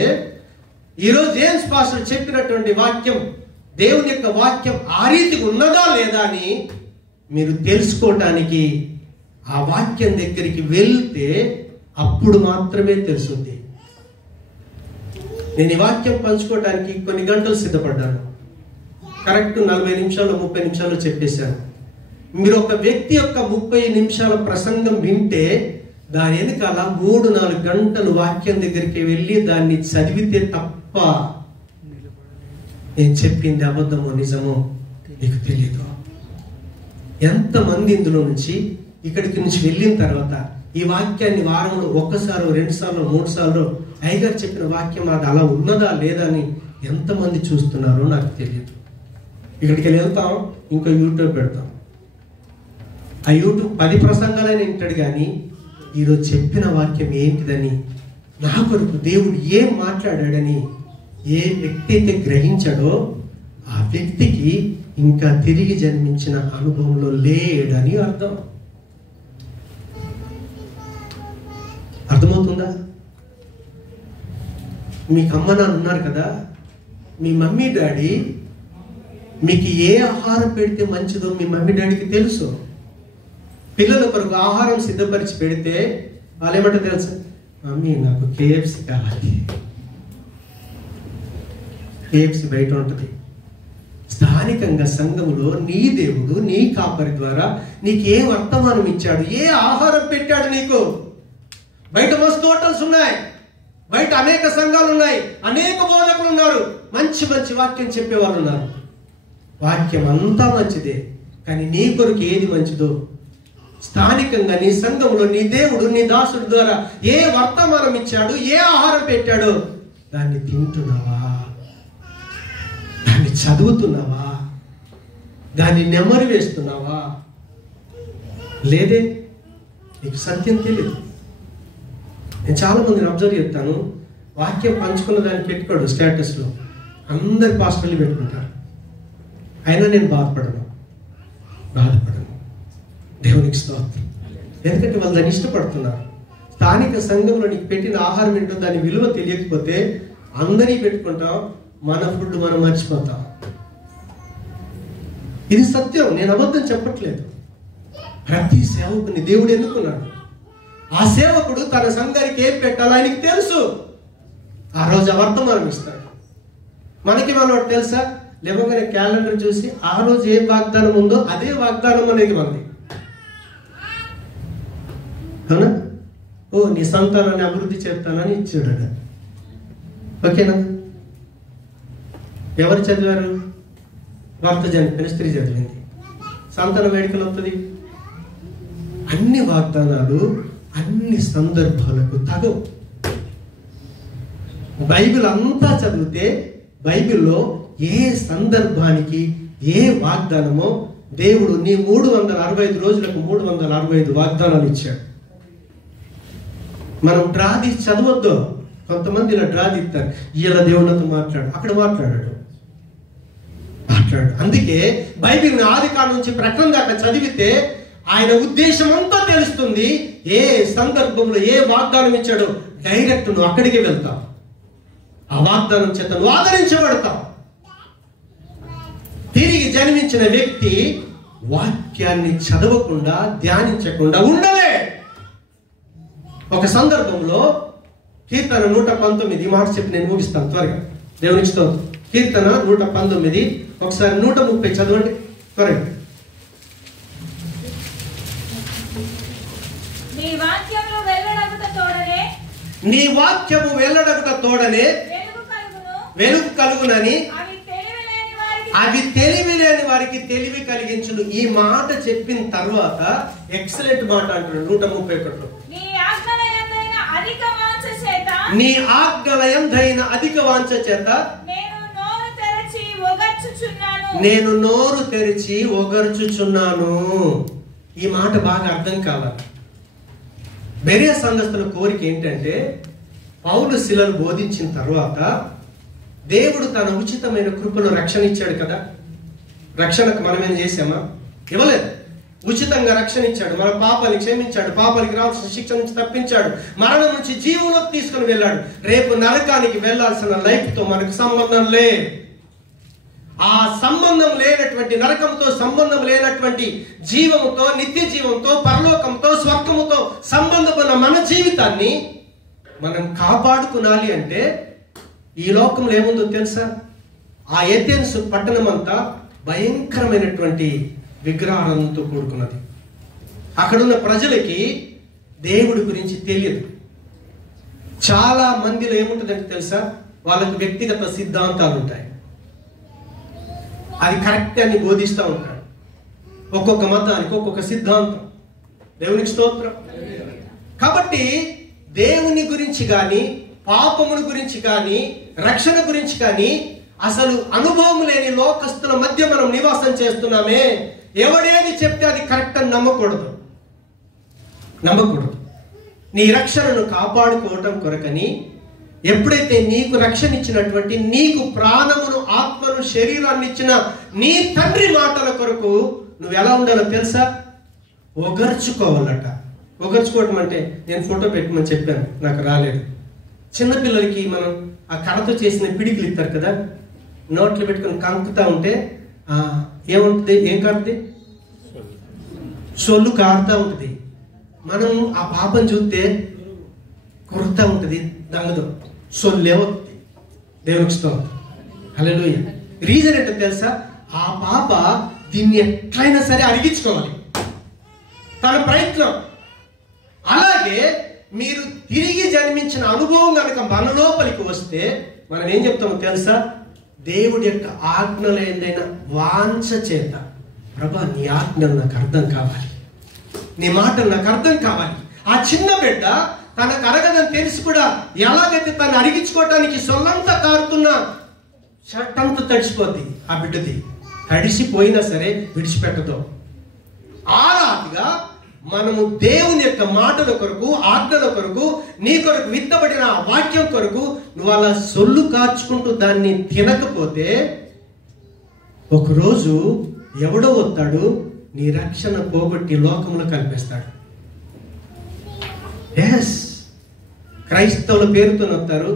ఈరోజు జేమ్స్ పాస్టర్ చెప్పినటువంటి వాక్యం, దేవుని యొక్క వాక్యం ఆ రీతిగా ఉన్నదా లేదా అని మీరు తెలుసుకోవటానికి ఆ వాక్యం దగ్గరికి వెళ్తే అప్పుడు మాత్రమే తెలుస్తుంది. నేను ఈ వాక్యం పంచుకోవటానికి కొన్ని గంటలు సిద్ధపడ్డాను. కరెక్ట్ 40 నిమిషాలు 30 నిమిషాలు చెప్పేశాను. మీరు ఒక వ్యక్తి యొక్క 30 నిమిషాల ప్రసంగం వింటే దాని వెనకాల 3-4 గంటలు వాక్యం దగ్గరికి వెళ్ళి దాన్ని చదివితే తప్ప నేను చెప్పింది అబద్ధమో నిజమో నీకు తెలియదు. ఎంతమంది ఇందులో నుంచి ఇక్కడికి నుంచి వెళ్ళిన తర్వాత ఈ వాక్యాన్ని వారంలో 1 సార్లు 2 సార్లు 3 సార్లు అయ్యగారు చెప్పిన వాక్యం అది అలా ఉన్నదా లేదా అని ఎంతమంది చూస్తున్నారో నాకు తెలియదు. ఇక్కడికి వెళ్తాం, ఇంకో యూట్యూబ్ పెడతాం. ఆ యూట్యూబ్ 10 ప్రసంగాలైనా వింటాడు, కానీ ఈరోజు చెప్పిన వాక్యం ఏంటిదని, నా కొరకు దేవుడు ఏం మాట్లాడాడని ఏ వ్యక్తి అయితే గ్రహించాడో ఆ వ్యక్తికి ఇంకా తిరిగి జన్మించిన అనుభవంలో లేడని అర్థం. అర్థమవుతుందా? మీకు అమ్మ నాన్న ఉన్నారు కదా, మీ మమ్మీ డాడీ మీకు ఏ ఆహారం పెడితే మంచిదో మీ మమ్మీ డాడీకి తెలుసు. పిల్లల కొరకు ఆహారం సిద్ధపరిచి పెడితే వాళ్ళు ఏమంటే తెలుసు, మమ్మీ నాకు KFC కావాలి. KFC బయట ఉంటుంది. స్థానికంగా సంఘములో నీ దేవుడు నీ కాపరి ద్వారా నీకు ఏ వర్తమానం ఇచ్చాడు, ఏ ఆహారం పెట్టాడు నీకు? బయట మస్తు హోటల్స్ ఉన్నాయి, బయట అనేక సంఘాలు ఉన్నాయి, అనేక బోధకులు ఉన్నారు, మంచి మంచి వాక్యం చెప్పేవాళ్ళు ఉన్నారు. వాక్యం అంతా మంచిదే, కానీ నీ కొరకు ఏది మంచిదో స్థానికంగా నీ సంఘంలో నీ దేవుడు నీ దాసుడు ద్వారా ఏ వర్తమానం ఇచ్చాడు, ఏ ఆహారం పెట్టాడో దాన్ని తింటున్నావా? దాన్ని చదువుతున్నావా? దాన్ని నెమరు వేస్తున్నావా? లేదే, నీకు సత్యం తెలియదు. నేను చాలా మందిని అబ్జర్వ్ చేస్తాను, వాక్యం పంచుకున్న దాన్ని పెట్టుకోడు స్టేటస్లో, అందరు పాస్టర్లు పెట్టుకుంటారు. అయినా నేను బాధపడను. దేవునికి స్తోత్రం. ఎందుకంటే వాళ్ళు దాన్ని ఇష్టపడుతున్నారు. స్థానిక సంఘంలో నీకు పెట్టిన ఆహారం ఏంటో దాని విలువ తెలియకపోతే అందరినీ పెట్టుకుంటాం, మన ఫుడ్ మనం మర్చిపోతాం. ఇది సత్యం, నేను అబద్ధం చెప్పట్లేదు. ప్రతి సేవకుని దేవుడు ఎన్నుకున్నాడు. ఆ సేవకుడు తన సంఘానికి ఏం పెట్టాలో ఆయనకి తెలుసు. ఆ రోజు వర్తమానం ఇస్తాడు. మనకి మనోడు తెలుసా? లేవగానే క్యాలెండర్ చూసి ఆ రోజు ఏం వాగ్దానం ఉందో అదే వాగ్దానం అనేది మనది. అవునా? ఓ నీ సంతానాన్ని అభివృద్ధి చేస్తానని ఇచ్చాడు. ఓకేనా? ఎవరు చదివారు? భర్త చనిపోయిన స్త్రీ చదివింది. సంతాన వేడుకలు వస్తుంది. అన్ని వాగ్దానాలు అన్ని సందర్భాలకు తగవు. బైబిల్ అంతా చదివితే బైబిల్లో ఏ సందర్భానికి ఏ వాగ్దానమో దేవుడు నీ 365 రోజులకు 365 వాగ్దానాలు ఇచ్చాడు. మనం డ్రాది చదవద్దు. కొంతమంది ఇలా డ్రాది ఇస్తారు. ఇలా దేవునితో మాట్లాడు, అక్కడ మాట్లాడాడు. అందుకే బైబిల్ ఆది కాండం నుంచి ప్రకటన దాకా చదివితే ఆయన ఉద్దేశం అంతా తెలుస్తుంది. ఏ సందర్భంలో ఏ వాగ్దానం ఇచ్చాడో డైరెక్ట్ నువ్వు అక్కడికి వెళ్తావు. ఆ వాగ్దానం చేత నువ్వు ఆదరించబడతావు. తిరిగి జన్మించిన వ్యక్తి వాక్యాన్ని చదవకుండా ధ్యానించకుండా ఉండలే. ఒక సందర్భంలో కీర్తన 119 మాట చెప్పి నేను ముగిస్తాను త్వరగా. దేవునికి స్తోత్రం. కీర్తన 119 ఒకసారి 130 చదవండి త్వరగా. నీ వాక్యము వెల్లడగుట తోడనే వెలుగు కలుగునని అది తెలివి లేని వారికి తెలివి కలిగించును. ఈ మాట చెప్పిన తర్వాత ఎక్సలెంట్ మాట అంటాడు 131. నీ ఆజ్ఞలయందైన అధిక వాంఛ చేత నేను నోరు తెరిచి ఒగర్చుచున్నాను. ఈ మాట బాగా అర్థం కావాలి. బెరియా సంఘస్థుల కోరిక ఏంటంటే పౌలు శిలను బోధించిన తర్వాత దేవుడు తన ఉచితమైన కృపలో రక్షణ ఇచ్చాడు కదా. రక్షణకు మనమేం చేసామా? ఇవ్వలేదు. ఉచితంగా రక్షణ ఇచ్చాడు. మన పాపాన్ని క్షమించాడు. పాపానికి రావాల్సిన శిక్ష నుంచి తప్పించాడు. మరణం నుంచి జీవంలోకి తీసుకుని వెళ్ళాడు. రేపు నరకానికి వెళ్లాల్సిన లైఫ్తో మనకు సంబంధం లేదు. ఆ సంబంధం లేనటువంటి నరకంతో సంబంధం లేనటువంటి జీవముతో, నిత్య జీవంతో, పరలోకంతో, స్వర్గముతో సంబంధమైన మన జీవితాన్ని మనం కాపాడుకునాలి అంటే ఈ లోకంలో ఏముందో తెలుసా? ఆ ఏథెన్స్ పట్టణం అంతా భయంకరమైనటువంటి విగ్రహాలతో కూడుకున్నది. అక్కడున్న ప్రజలకి దేవుడి గురించి తెలియదు. చాలా మందిలో ఏముంటుందంటే తెలుసా? వాళ్ళకి వ్యక్తిగత సిద్ధాంతాలు ఉంటాయి. అది కరెక్ట్ అని బోధిస్తూ ఉంటాడు. ఒక్కొక్క మతానికి ఒక్కొక్క సిద్ధాంతం. దేవునికి స్తోత్రం. కాబట్టి దేవుని గురించి కానీ, పాపముల గురించి కానీ, రక్షణ గురించి కానీ అసలు అనుభవం లేని లోకస్తుల మధ్య మనం నివాసం చేస్తున్నామే. ఎవడేది చెప్తే అది కరెక్ట్ అని నమ్మకూడదు. నీ రక్షణను కాపాడుకోవటం కొరకని ఎప్పుడైతే నీకు రక్షణ ఇచ్చినటువంటి, నీకు ప్రాణమును, ఆత్మను, శరీరాన్ని ఇచ్చిన నీ తండ్రి మాటల కొరకు నువ్వు ఎలా ఉండాలో తెలుసా? ఒగర్చుకోవాలట. ఒగర్చుకోవటం అంటే నేను ఫోటో పెట్టమని చెప్పాను, నాకు రాలేదు. చిన్నపిల్లలకి మనం ఆ కడతో చేసిన పిడికిలు ఇస్తారు కదా, నోట్లు పెట్టుకుని కంకుతా ఉంటే ఏముంటుంది? ఏం కారుతుంది? సొల్లు కారుతా ఉంటుంది. మనం ఆ పాపను చూస్తే కొరుతా ఉంటుంది, దంగదు, సొల్లేవస్తుంది. దేవునికి స్తోత్రం. హల్లెలూయా. రీజన్ ఏంటో తెలుసా? ఆ పాప దీన్ని ఎట్లయినా సరే అరిగించుకోవాలి, తన ప్రయత్నం. అలాగే మీరు తిరిగి జన్మించిన అనుభవం కనుక మన లోపలికి వస్తే మనం ఏం చెప్తామో తెలుసా? దేవుడి యొక్క ఆజ్ఞలు ఏదైనా వాంఛ చేత, ప్రభా నీ ఆజ్ఞలు నాకు అర్థం కావాలి, నీ మాటలు నాకు అర్థం కావాలి. ఆ చిన్న బిడ్డ తనకు అరగదని తెలిసి కూడా ఎలాగైతే తను అరిగించుకోవటానికి సొల్లంతా కారుతున్న షర్ట్ అంతా తడిసిపోద్ది. ఆ బిడ్డది తడిసిపోయినా సరే విడిచిపెట్టదు. ఆరాటిగా మనము దేవుని యొక్క మాటల కొరకు, ఆజ్ఞల కొరకు, నీ కొరకు విత్తబడిన ఆ వాక్యం కొరకు నువ్వు అలా సొల్లు కార్చుకుంటూ దాన్ని తినకపోతే ఒకరోజు ఎవడో వస్తాడు నీ రక్షణ పోగొట్టి లోకంలో కనిపిస్తాడు. ఎస్, క్రైస్తవుల పేరుతో వస్తారు.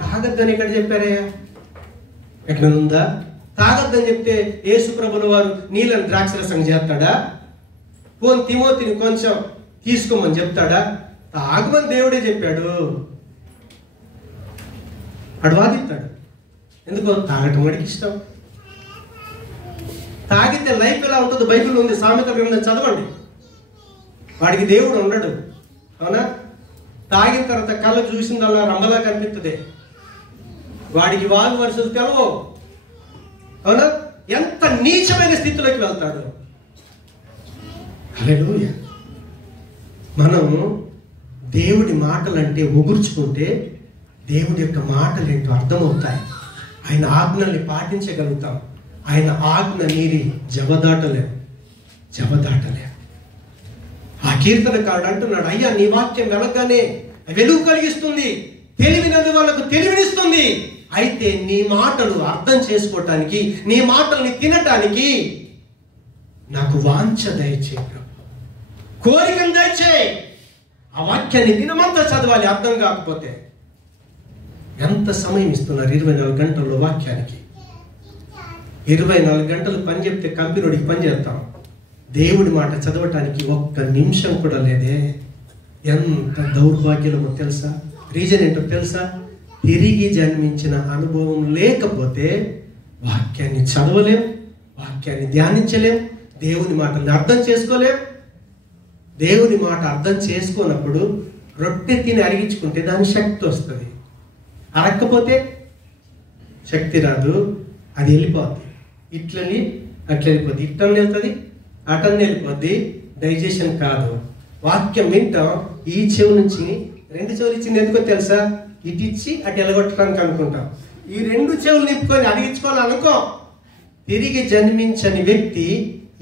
తాగద్దని ఎక్కడ చెప్పారయ్యా? ఎక్కడ ఉందా? తాగద్దని చెప్తే యేసు ప్రభుల వారు నీళ్ళని ద్రాక్షరసం చేస్తాడా? పోని తిమోతిని కొంచెం తీసుకోమని చెప్తాడా? తాగమని దేవుడే చెప్పాడు. అడు వాదిస్తాడు. ఎందుకో తాగటం వాడికి ఇష్టం. తాగితే లైఫ్ ఎలా ఉంటుందో బైబిల్ ఉంది, సామెతల గ్రంథం చదవండి. వాడికి దేవుడు ఉండడు, అవునా? తాగిన తర్వాత కళ్ళ చూసిందల్లా రంబలా కనిపిస్తుంది. వాడికి వాగు వరుసలు తెలవు, అవునా? ఎంత నీచమైన స్థితిలోకి వెళ్తాడు. హల్లెలూయా. మనం దేవుడి మాటలంటే ఒగుర్చుకుంటే దేవుడి యొక్క మాటలు ఏంటో అర్థమవుతాయి. ఆయన ఆజ్ఞల్ని పాటించగలుగుతాం. ఆయన ఆజ్ఞ మీరి జవదాటలేం. ఆ కీర్తనకారుడు అంటున్నాడు, అయ్యా నీ వాక్యం వెలగానే వెలుగు కలిగిస్తుంది, తెలివినందు వాళ్ళకు తెలివినిస్తుంది. అయితే నీ మాటలు అర్థం చేసుకోవటానికి, నీ మాటల్ని తినటానికి నాకు వాంఛ దయచేయి ప్రభు, కోరికను దయచేయి. ఆ వాక్యాన్ని దినమంతా చదవాలి. అర్థం కాకపోతే ఎంత సమయం ఇస్తున్నారు? 24 గంటల్లో వాక్యానికి. 24 గంటలు పని చెప్తే కంపెనీడికి పని చేస్తాం. దేవుడి మాట చదవటానికి ఒక్క నిమిషం కూడా లేదే. ఎంత దౌర్భాగ్యమో తెలుసా? రీజన్ ఏంటో తెలుసా? తిరిగి జన్మించిన అనుభవం లేకపోతే వాక్యాన్ని చదవలేం, వాక్యాన్ని ధ్యానించలేం, దేవుని మాటల్ని అర్థం చేసుకోలేం. దేవుని మాట అర్థం చేసుకోనప్పుడు రొట్టె తిని అరిగించుకుంటే దాని శక్తి వస్తుంది. అరక్కపోతే శక్తి రాదు, అది వెళ్ళిపోద్ది. ఇట్లని అట్లా వెళ్ళిపోద్ది, ఇట్టని వెళ్తుంది, అటని వెళ్ళిపోద్ది. డైజెషన్ కాదు. వాక్యం వింటాం, ఈ చెవు నుంచి 2 చెవులు ఇచ్చింది ఎందుకో తెలుసా? ఇటు ఇచ్చి అటు ఎలగొట్టడానికి అనుకుంటాం. ఈ 2 చెవులు నింపుకొని అడిగించుకోవాలి అనుకో. తిరిగి జన్మించని వ్యక్తి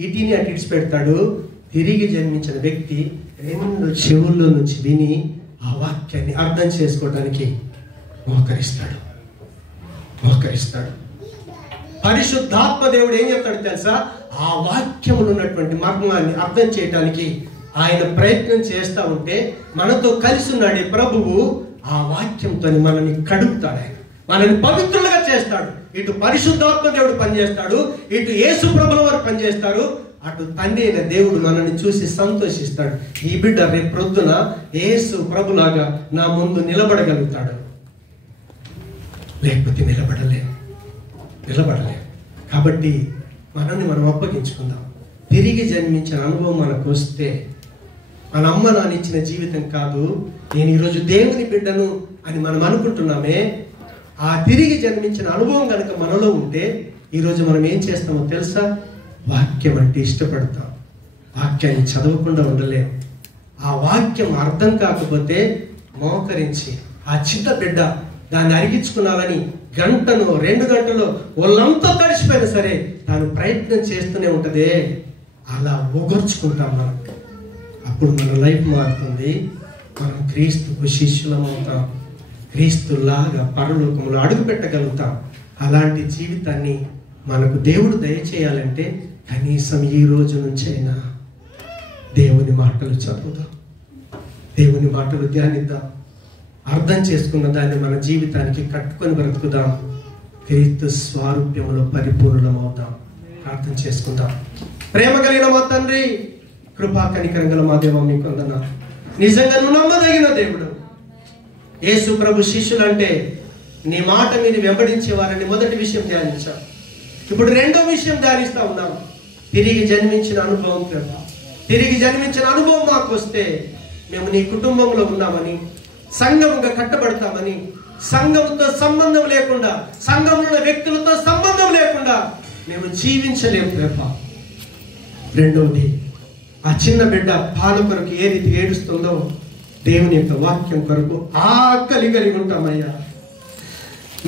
ఇటుని అటు ఇడిచి పెడతాడు. తిరిగి జన్మించిన వ్యక్తి 2 చెవుల్లో నుంచి విని ఆ వాక్యాన్ని అర్థం చేసుకోవడానికి మోకరిస్తాడు. పరిశుద్ధాత్మ దేవుడు ఏం చెప్తాడు తెలుసా? ఆ వాక్యములో ఉన్నటువంటి మర్మాన్ని అర్థం చేయడానికి ఆయన ప్రయత్నం చేస్తూ ఉంటే మనతో కలిసి ఉన్నాడే ప్రభువు ఆ వాక్యంతో మనల్ని కడుగుతాడు. ఆయన మనల్ని పవిత్రులుగా చేస్తాడు. ఇటు పరిశుద్ధాత్మ దేవుడు పనిచేస్తాడు, ఇటు యేసు ప్రభుల వారు పనిచేస్తారు, అటు తండ్రి అయిన దేవుడు మనల్ని చూసి సంతోషిస్తాడు. ఈ బిడ్డ రేపు ప్రొద్దున యేసు ప్రభులాగా నా ముందు నిలబడగలుగుతాడు. లేకపోతే నిలబడలేం. కాబట్టి మనల్ని మనం అప్పగించుకుందాం. తిరిగి జన్మించిన అనుభవం మనకు వస్తే, మన అమ్మ నాన్న ఇచ్చిన జీవితం కాదు, నేను ఈరోజు దేవుని బిడ్డను అని మనం అనుకుంటున్నామే, ఆ తిరిగి జన్మించిన అనుభవం కనుక మనలో ఉంటే ఈరోజు మనం ఏం చేస్తామో తెలుసా? వాక్యం అంటే ఇష్టపడతాం. వాక్యాన్ని చదవకుండా ఉండలేం. ఆ వాక్యం అర్థం కాకపోతే మోకరించి ఆ చిన్న బిడ్డ దాన్ని అరిగించుకున్నాలని గంటను 2 గంటలో వాళ్ళంతా తడిచిపోయినా సరే తాను ప్రయత్నం చేస్తూనే ఉంటదే. అలా ఒగర్చుకుంటాం మనం. అప్పుడు మన లైఫ్ మారుతుంది. మనం క్రీస్తుకు శిష్యులం అవుతాం. క్రీస్తులాగా పరలోకంలో అడుగు పెట్టగలుగుతాం. అలాంటి జీవితాన్ని మనకు దేవుడు దయచేయాలంటే కనీసం ఈ రోజు నుంచైనా దేవుని మాటలు చదువుదాం, దేవుని మాటలు ధ్యానిద్దాం, అర్థం చేసుకున్న దాన్ని మన జీవితానికి కట్టుకొని బ్రతుకుదాం. క్రీస్తు స్వారూప్యంలో పరిపూర్ణమవుతాం. ప్రార్థన చేసుకుందాం. ప్రేమ కలిగిన మా తండ్రి, కృపా కనికరం గల మా దేవ, మీకు వందనాలు. నిజంగా నువ్వు నమ్మదగిన దేవుడు. యేసు ప్రభు శిష్యులంటే నీ మాట మీద వెంబడించే వారని మొదటి విషయం ధ్యానించాం. ఇప్పుడు 2వ విషయం ధ్యానిస్తా ఉన్నాం. తిరిగి జన్మించిన అనుభవం ప్రభు. తిరిగి జన్మించిన అనుభవం మాకు వస్తే మేము నీ కుటుంబంలో ఉన్నామని, సంఘముగా కట్టబడతామని, సంఘంతో సంబంధం లేకుండా, సంఘంలో వ్యక్తులతో సంబంధం లేకుండా మేము జీవించలేము ప్రభు. 2వది, ఆ చిన్న బిడ్డ పాల కొరకు ఏ రీతి ఏడుస్తుందో దేవుని యొక్క వాక్యం కొరకు ఆకలి కలిగి ఉంటామయ్యా.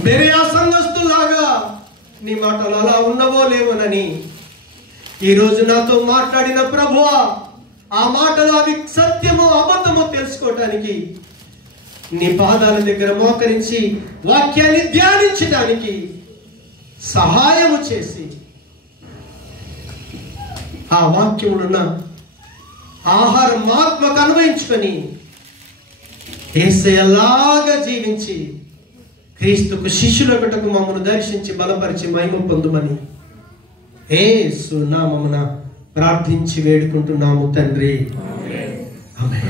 బెరియా సంఘస్థులాగా నీ మాటలు అలా ఉన్నవో లేవోనని ఈరోజు నాతో మాట్లాడిన ప్రభువా, ఆ మాటలు అవి సత్యమో అబద్ధమో తెలుసుకోవటానికి నీ పాదాల దగ్గర మోకరించి వాక్యాన్ని ధ్యానించడానికి సహాయము చేసి ఆ వాక్యములున్న ఆహారం ఆత్మకు అన్వయించుకొని యేసయ్యలాగా జీవించి క్రీస్తుకు శిష్యులొకటకు మమ్మను దర్శించి బలపరిచి మహిమ పొందుమని యేసు నామమున ప్రార్థించి వేడుకుంటున్నాము తండ్రి. ఆమేన్.